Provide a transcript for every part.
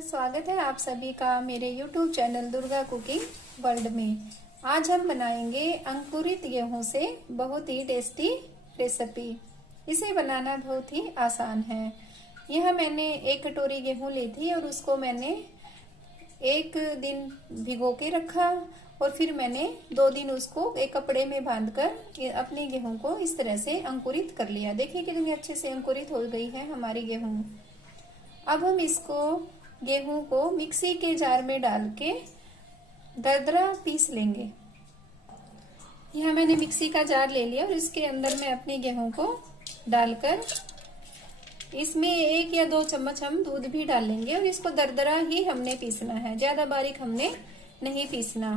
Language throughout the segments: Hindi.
स्वागत है आप सभी का मेरे YouTube channel Durga cooking world में। आज हम बनाएंगे अंकुरित गेहूं से बहुत ही टेस्टी रेसिपी। इसे बनाना बहुत ही आसान है। यह मैंने 1 कटोरी गेहूं ली थी और उसको मैंने 1 दिन भिगो के रखा और फिर मैंने 2 दिन उसको एक कपड़े में बांधकर अपने गेहूं को इस तरह से अंकुरित कर लिया। देखिए कितनी अच्छे से अंकुरित हो गई है हमारी गेहूं। अब हम इसको गेहूं को मिक्सी के जार में डाल के दरदरा पीस लेंगे। यह मैंने मिक्सी का जार ले लिया और इसके अंदर मैं अपने गेहूं को डालकर इसमें 1 या 2 चम्मच हम दूध भी डाल लेंगे और इसको दरदरा ही हमने पीसना है, ज्यादा बारीक हमने नहीं पीसना,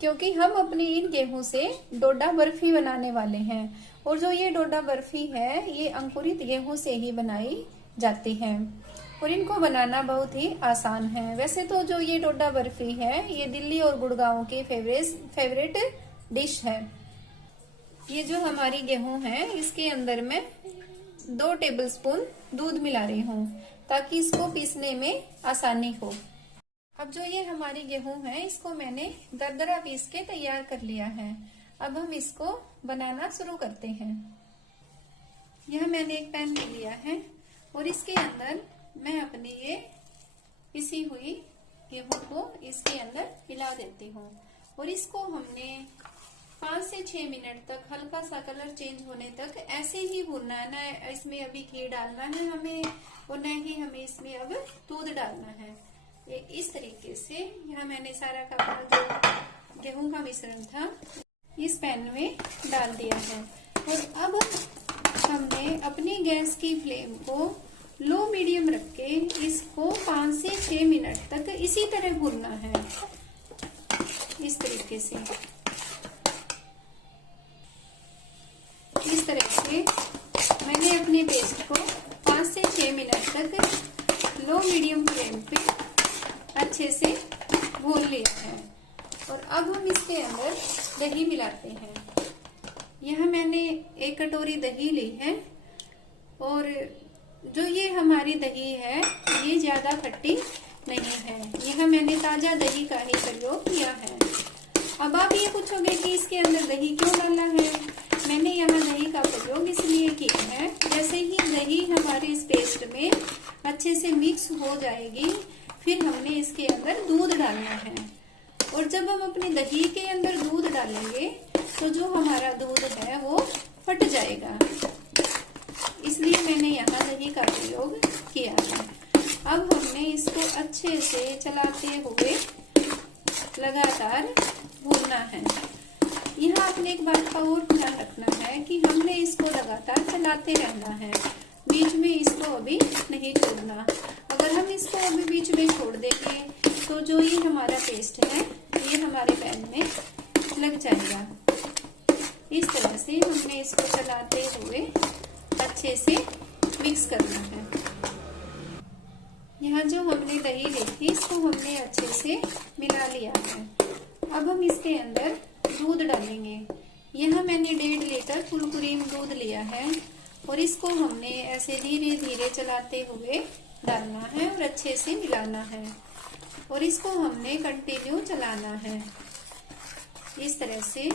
क्योंकि हम अपनी इन गेहूं से डोडा बर्फी बनाने वाले हैं। और जो ये डोडा बर्फी है ये अंकुरित गेहूं से ही बनाई जाती है और इनको बनाना बहुत ही आसान है। वैसे तो जो ये डोडा बर्फी है ये दिल्ली और गुड़गांव की फेवरेट डिश है। ये जो हमारी गेहूं है इसके अंदर मैं 2 टेबलस्पून दूध मिला रही हूँ ताकि इसको पीसने में आसानी हो। अब जो ये हमारी गेहूं है इसको मैंने दरदरा पीस के तैयार कर लिया है। अब हम इसको बनाना शुरू करते हैं। यह मैंने एक पैन ले लिया है और इसके अंदर मैं अपनी ये पिसी हुई गेहूं को इसके अंदर मिला देती हूँ और इसको हमने 5 से 6 मिनट तक हल्का सा कलर चेंज होने तक ऐसे ही भूनना है। ना इसमें अभी घी डालना है हमें और न ही हमें इसमें अब दूध डालना है। इस तरीके से यहाँ मैंने सारा का जो गेहूं का मिश्रण था इस पैन में डाल दिया है और अब हमने अपनी गैस की फ्लेम को लो मीडियम रख के इसको 5 से 6 मिनट तक इसी तरह भूनना है। इस तरीके से इस तरह से मैंने अपने पेस्ट को 5 से 6 मिनट तक लो मीडियम फ्लेम पे अच्छे से भून लिया है। और अब हम इसके अंदर दही मिलाते हैं। यह मैंने 1 कटोरी दही ली है और जो ये हमारी दही है ये ज्यादा खट्टी नहीं है। यह मैंने ताजा दही का ही प्रयोग किया है। अब आप ये पूछोगे कि इसके अंदर दही क्यों डाला है। मैंने यहाँ दही का प्रयोग इसलिए किया है, जैसे ही दही हमारे इस पेस्ट में अच्छे से मिक्स हो जाएगी फिर हमने इसके अंदर दूध डालना है और जब हम अपनी दही के अंदर दूध डालेंगे तो जो हमारा दूध है वो फट जाएगा, इसलिए मैंने यहाँ दही का प्रयोग किया है। अब हमने इसको अच्छे से चलाते हुए लगातार भूनना है। यहाँ आपने एक बात का और ध्यान रखना है कि हमने इसको लगातार चलाते रहना है, बीच में इसको अभी नहीं छोड़ना। अगर हम इसको अभी बीच में छोड़ देंगे तो जो ये हमारा पेस्ट है ये हमारे पैन में लग जाएगा। इस तरह से हमने इसको चलाते हुए अच्छे से मिक्स करना है। यहाँ जो हमने दही ली थी इसको हमने अच्छे से मिला लिया है। अब हम इसके अंदर दूध डालेंगे। यहाँ मैंने 1.5 लीटर फुल क्रीम दूध लिया है और इसको हमने ऐसे धीरे धीरे चलाते हुए डालना है और अच्छे से मिलाना है और इसको हमने कंटिन्यू चलाना है। इस तरह से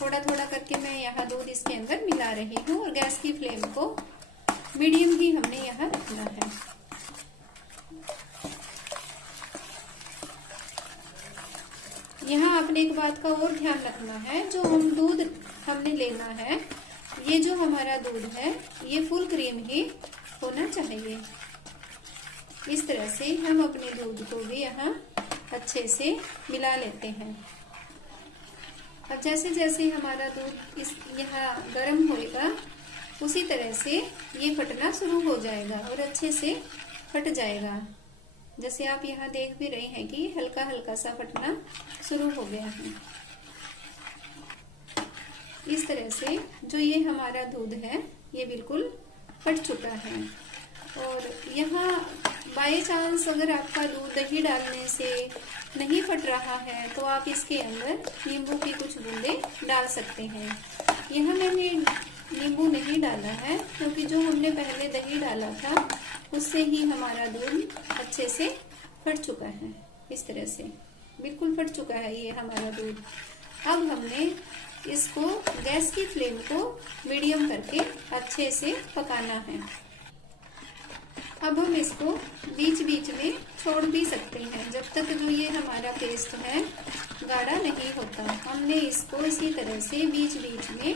थोड़ा थोड़ा करके मैं यहाँ दूध इसके अंदर मिला रही हूँ और गैस की फ्लेम को मीडियम ही हमने यहाँ रखना है। यहाँ आपने एक बात का और ध्यान रखना है, जो हम दूध हमने लेना है ये जो हमारा दूध है ये फुल क्रीम ही होना चाहिए। इस तरह से हम अपने दूध को भी यहाँ अच्छे से मिला लेते हैं। अब जैसे जैसे हमारा दूध यहाँ गर्म होएगा उसी तरह से ये फटना शुरू हो जाएगा और अच्छे से फट जाएगा। जैसे आप यहाँ देख भी रहे हैं कि हल्का हल्का सा फटना शुरू हो गया है। इस तरह से जो ये हमारा दूध है ये बिल्कुल फट चुका है। और यहाँ बाय चांस अगर आपका दूध दही डालने से नहीं फट रहा है तो आप इसके अंदर नींबू की कुछ बूंदे डाल सकते हैं। यहाँ मैंने नींबू नहीं डाला है क्योंकि जो हमने पहले दही डाला था उससे ही हमारा दूध अच्छे से फट चुका है। इस तरह से बिल्कुल फट चुका है ये हमारा दूध। अब हमने इसको गैस की फ्लेम को मीडियम करके अच्छे से पकाना है। अब हम इसको बीच बीच में छोड़ भी सकते हैं जब तक जो ये हमारा पेस्ट है गाढ़ा नहीं होता। हमने इसको इसी तरह से बीच बीच में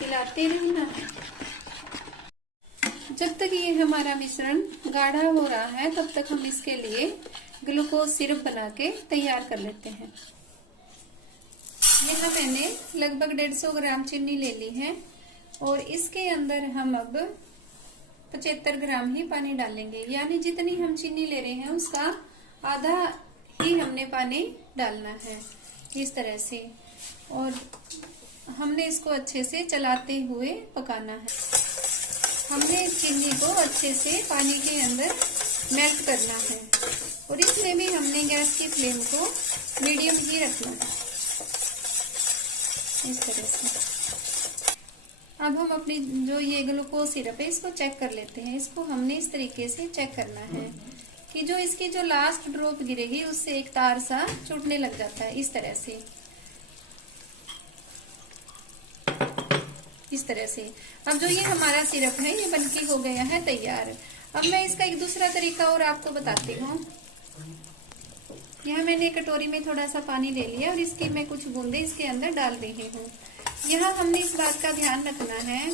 हिलाते रहना है जब तक ये हमारा मिश्रण गाढ़ा हो रहा है। तब तक हम इसके लिए ग्लूकोज सिरप बना के तैयार कर लेते हैं। यहाँ मैंने लगभग 150 ग्राम चीनी ले ली है और इसके अंदर हम अब 75 ग्राम ही पानी डालेंगे, यानी जितनी हम चीनी ले रहे हैं उसका आधा ही हमने पानी डालना है इस तरह से। और हमने इसको अच्छे से चलाते हुए पकाना है। हमने चीनी को अच्छे से पानी के अंदर मेल्ट करना है और इसमें भी हमने गैस की फ्लेम को मीडियम ही रखना है इस तरह से। अब हम अपनी जो ये ग्लूकोज सिरप है इसको चेक कर लेते हैं। इसको हमने इस तरीके से चेक करना है कि जो इसकी जो लास्ट ड्रॉप गिरेगी उससे एक तार सा छूटने लग जाता है इस तरह से। इस तरह से अब जो ये हमारा सिरप है ये बनके हो गया है तैयार। अब मैं इसका एक दूसरा तरीका और आपको बताती हूँ। यहाँ मैंने कटोरी में थोड़ा सा पानी ले लिया और इसकी मैं कुछ बूंदे इसके अंदर डाल रही हूँ। यहाँ हमने इस बात का ध्यान रखना है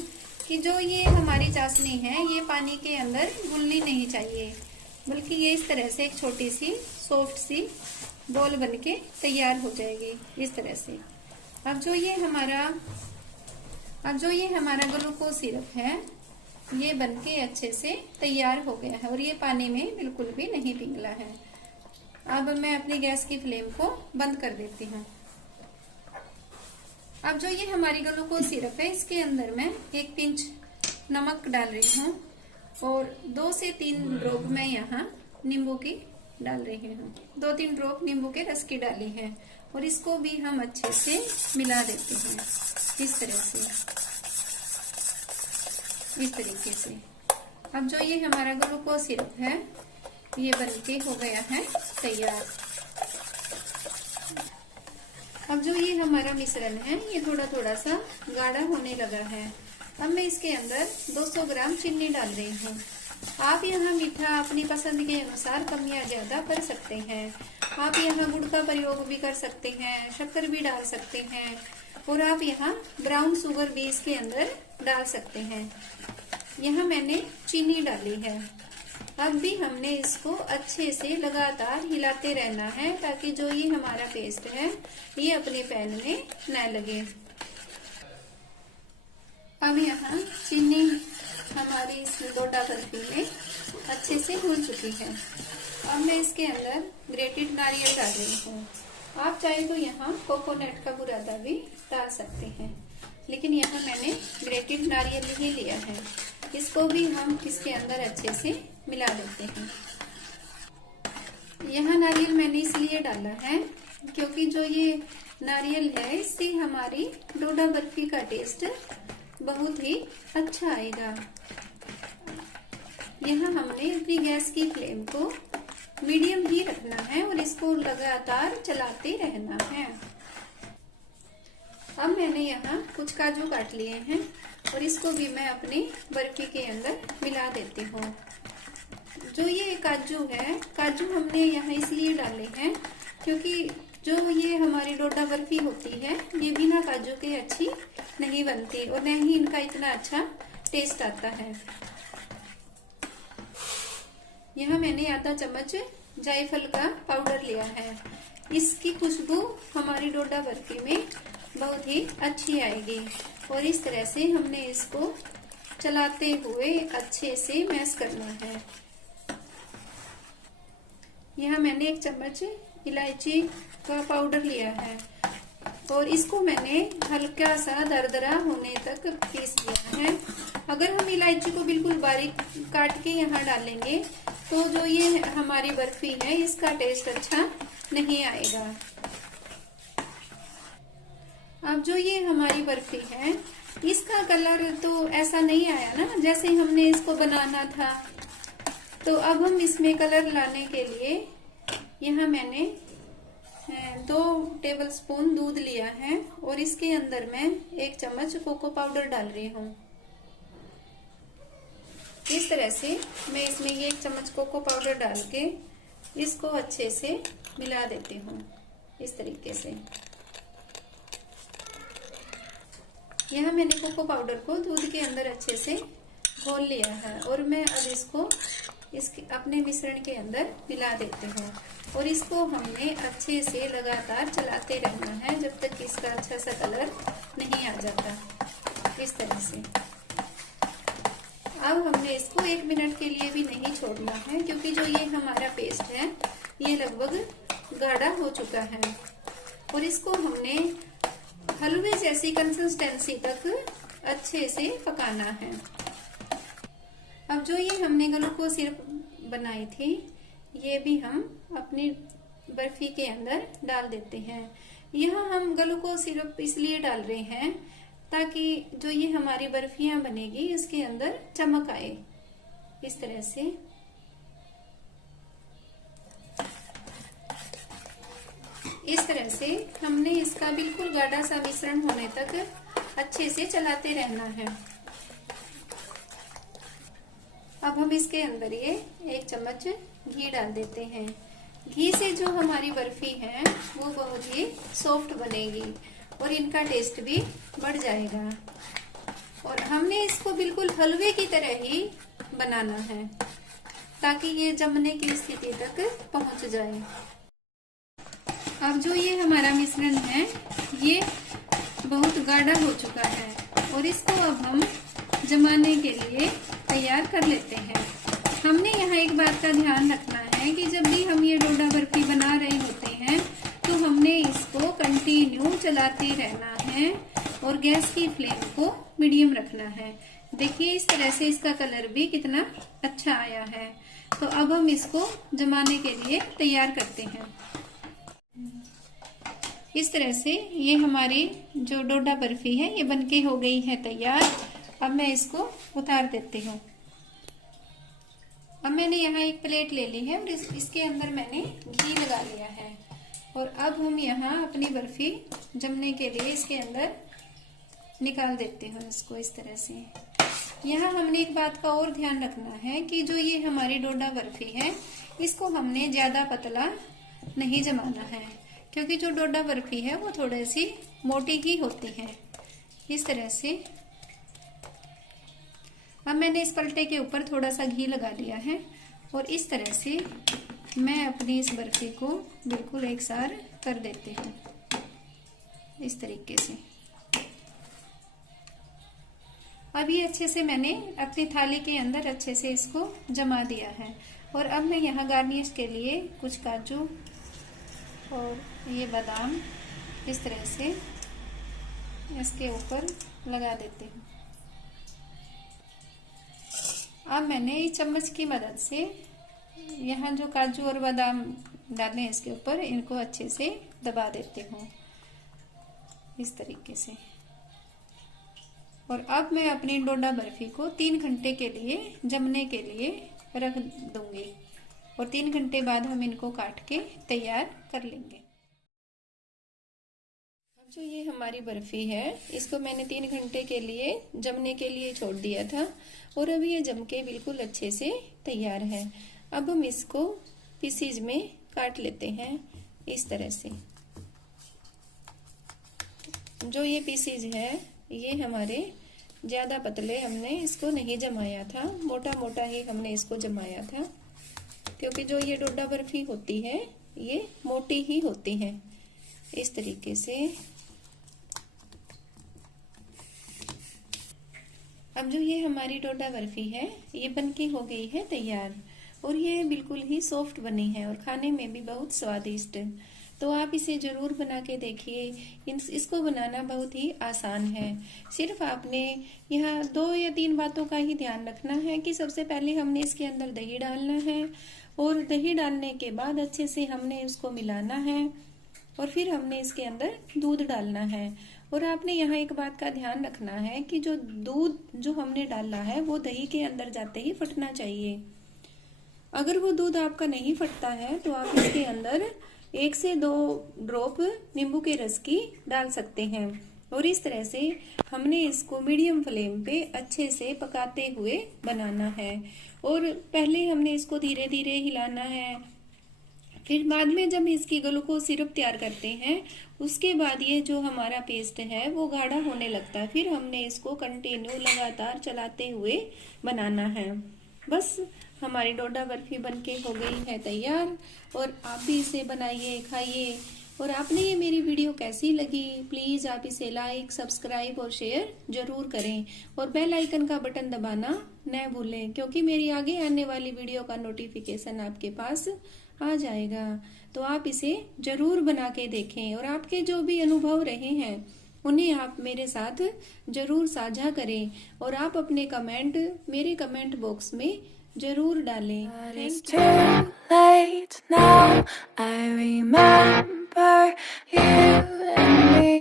कि जो ये हमारी चाशनी है ये पानी के अंदर घुलनी नहीं चाहिए, बल्कि ये इस तरह से एक छोटी सी सॉफ्ट सी बॉल बनके तैयार हो जाएगी इस तरह से। अब जो ये हमारा ग्लूकोज सिरप है ये बनके अच्छे से तैयार हो गया है और ये पानी में बिल्कुल भी नहीं पिघला है। अब मैं अपनी गैस की फ्लेम को बंद कर देती हूँ। अब जो ये हमारी ग्लूकोज सिरप है इसके अंदर मैं एक पिंच नमक डाल रही हूँ और 2 से 3 ड्रॉप मैं यहाँ नींबू की डाल रही हूँ। 2-3 ड्रॉप नींबू के रस की डाली है और इसको भी हम अच्छे से मिला देते हैं इस तरह से, इस तरीके से। अब जो ये हमारा ग्लूकोज सिरप है ये बनके हो गया है तैयार। अब जो ये हमारा मिश्रण है ये थोड़ा थोड़ा सा गाढ़ा होने लगा है। अब मैं इसके अंदर 200 ग्राम चीनी डाल रही हूँ। आप यहाँ मीठा अपनी पसंद के अनुसार कम या ज्यादा कर सकते हैं। आप यहाँ गुड़ का प्रयोग भी कर सकते हैं, शक्कर भी डाल सकते हैं और आप यहाँ ब्राउन शुगर भी इसके अंदर डाल सकते हैं। यहाँ मैंने चीनी डाली है। अब भी हमने इसको अच्छे से लगातार हिलाते रहना है ताकि जो ये हमारा पेस्ट है ये अपने पैन में न लगे। अब यहाँ चीनी हमारी इस डोडा बर्फी में अच्छे से घुल चुकी है। अब मैं इसके अंदर ग्रेटेड नारियल डाल रही हूँ। आप चाहे तो यहाँ कोकोनट का बुरादा भी डाल सकते हैं, लेकिन यहाँ मैंने ग्रेटेड नारियल ही लिया है। इसको भी हम इसके अंदर अच्छे से मिला देते हैं। यहाँ नारियल मैंने इसलिए डाला है क्योंकि जो ये नारियल है इससे हमारी डोडा बर्फी का टेस्ट बहुत ही अच्छा आएगा। यहाँ हमने अपनी गैस की फ्लेम को मीडियम ही रखना है और इसको लगातार चलाते रहना है। अब मैंने यहाँ कुछ काजू काट लिए हैं और इसको भी मैं अपनी बर्फी के अंदर मिला देती हूँ। जो ये काजू है, काजू हमने यहाँ इसलिए डाले हैं क्योंकि जो ये हमारी डोडा बर्फी होती है ये बिना काजू के अच्छी नहीं बनती और न ही इनका इतना अच्छा टेस्ट आता है। यहाँ मैंने आधा चम्मच जायफल का पाउडर लिया है। इसकी खुशबू हमारी डोडा बर्फी में बहुत ही अच्छी आएगी और इस तरह से हमने इसको चलाते हुए अच्छे से मैश करना है। यहाँ मैंने 1 चम्मच इलायची का पाउडर लिया है और इसको मैंने हल्का सा दरदरा होने तक पीस लिया है। अगर हम इलायची को बिल्कुल बारीक काट के यहाँ डालेंगे तो जो ये हमारी बर्फी है इसका टेस्ट अच्छा नहीं आएगा। अब जो ये हमारी बर्फी है इसका कलर तो ऐसा नहीं आया ना जैसे हमने इसको बनाना था। तो अब हम इसमें कलर लाने के लिए यहाँ मैंने 2 टेबलस्पून दूध लिया है और इसके अंदर मैं 1 चम्मच कोको पाउडर डाल रही हूँ। इस तरह से मैं इसमें ये 1 चम्मच कोको पाउडर डाल के इसको अच्छे से मिला देती हूँ। इस तरीके से यहाँ मैंने कोको पाउडर को दूध के अंदर अच्छे से घोल लिया है और मैं अब इसको इसके अपने मिश्रण के अंदर मिला देती हूँ और इसको हमने अच्छे से लगातार चलाते रहना है जब तक कि इसका अच्छा सा कलर नहीं आ जाता। इस तरह से अब हमने इसको 1 मिनट के लिए भी नहीं छोड़ना है, क्योंकि जो ये हमारा पेस्ट है ये लगभग गाढ़ा हो चुका है और इसको हमने हलवे जैसी कंसिस्टेंसी तक अच्छे से पकाना है। अब जो ये हमने ग्लूकोज सिरप बनाई थी ये भी हम अपनी बर्फी के अंदर डाल देते हैं। यहाँ हम ग्लूकोज सिरप इसलिए डाल रहे हैं ताकि जो ये हमारी बर्फियां बनेगी इसके अंदर चमक आए। इस तरह से हमने इसका बिल्कुल गाढ़ा सा मिश्रण होने तक अच्छे से चलाते रहना है। अब हम इसके अंदर ये 1 चम्मच घी डाल देते हैं। घी से जो हमारी बर्फी है वो बहुत ही सॉफ्ट बनेगी और इनका टेस्ट भी बढ़ जाएगा। और हमने इसको बिल्कुल हलवे की तरह ही बनाना है ताकि ये जमने की स्थिति तक पहुंच जाए। अब जो ये हमारा मिश्रण है ये बहुत गाढ़ा हो चुका है और इसको अब हम जमाने के लिए तैयार कर लेते हैं। हमने यहाँ एक बात का ध्यान रखना है कि जब भी हम ये डोडा बर्फी बना रहे होते हैं तो हमने इसको कंटिन्यू चलाते रहना है और गैस की फ्लेम को मीडियम रखना है। देखिए इस तरह से इसका कलर भी कितना अच्छा आया है। तो अब हम इसको जमाने के लिए तैयार करते हैं। इस तरह से ये हमारी जो डोडा बर्फी है ये बनके हो गई है तैयार। अब मैं इसको उतार देती हूँ। अब मैंने यहाँ एक प्लेट ले ली है और इसके अंदर मैंने घी लगा लिया है और अब हम यहाँ अपनी बर्फी जमने के लिए इसके अंदर निकाल देते हैं इसको। इस तरह से यहाँ हमने एक बात का और ध्यान रखना है कि जो ये हमारी डोडा बर्फी है इसको हमने ज्यादा पतला नहीं जमाना है, क्योंकि जो डोडा बर्फी है वो थोड़ी सी मोटी ही होती है। इस तरह से अब मैंने इस पलटे के ऊपर थोड़ा सा घी लगा लिया है और इस तरह से मैं अपनी इस बर्फी को बिल्कुल एक साथ कर देती हूँ। इस तरीके से अब ये अच्छे से मैंने अपनी थाली के अंदर अच्छे से इसको जमा दिया है और अब मैं यहाँ गार्निश के लिए कुछ काजू और ये बादाम इस तरह से इसके ऊपर लगा देती हूँ। अब मैंने इस चम्मच की मदद से यहाँ जो काजू और बादाम डाले हैं इसके ऊपर इनको अच्छे से दबा देती हूँ इस तरीके से। और अब मैं अपनी डोडा बर्फी को 3 घंटे के लिए जमने के लिए रख दूंगी और 3 घंटे बाद हम इनको काट के तैयार कर लेंगे। अब जो ये हमारी बर्फी है इसको मैंने 3 घंटे के लिए जमने के लिए छोड़ दिया था और अभी ये जम के बिल्कुल अच्छे से तैयार है। अब हम इसको पीसीज में काट लेते हैं इस तरह से। जो ये पीसीज है ये हमारे ज्यादा पतले हमने इसको नहीं जमाया था, मोटा मोटा ही हमने इसको जमाया था, क्योंकि जो ये डोडा बर्फी होती है ये मोटी ही होती है। इस तरीके से अब जो ये हमारी डोडा बर्फी है ये बनके हो गई है तैयार और ये बिल्कुल ही सॉफ्ट बनी है और खाने में भी बहुत स्वादिष्ट। तो आप इसे जरूर बना के देखिए। इसको बनाना बहुत ही आसान है। सिर्फ आपने यहाँ 2 या 3 बातों का ही ध्यान रखना है कि सबसे पहले हमने इसके अंदर दही डालना है और दही डालने के बाद अच्छे से हमने उसको मिलाना है और फिर हमने इसके अंदर दूध डालना है। और आपने यहाँ एक बात का ध्यान रखना है कि जो दूध जो हमने डाला है वो दही के अंदर जाते ही फटना चाहिए। अगर वो दूध आपका नहीं फटता है तो आप इसके अंदर 1 से 2 ड्रॉप नींबू के रस की डाल सकते हैं। और इस तरह से हमने इसको मीडियम फ्लेम पे अच्छे से पकाते हुए बनाना है। और पहले हमने इसको धीरे धीरे हिलाना है, फिर बाद में जब इसकी ग्लूकोज सिरप तैयार करते हैं उसके बाद ये जो हमारा पेस्ट है वो गाढ़ा होने लगता है। फिर हमने इसको कंटिन्यू लगातार चलाते हुए बनाना है। बस हमारी डोडा बर्फी बनके हो गई है तैयार। और आप भी इसे बनाइए, खाइए। और आपने ये मेरी वीडियो कैसी लगी प्लीज़ आप इसे लाइक, सब्सक्राइब और शेयर जरूर करें। और बेल आइकन का बटन दबाना न भूलें, क्योंकि मेरी आगे आने वाली वीडियो का नोटिफिकेशन आपके पास आ जाएगा। तो आप इसे जरूर बना के देखें और आपके जो भी अनुभव रहे हैं उन्हें आप मेरे साथ जरूर साझा करें। और आप अपने कमेंट मेरे कमेंट बॉक्स में जरूर डालें। But it's too late now. I remember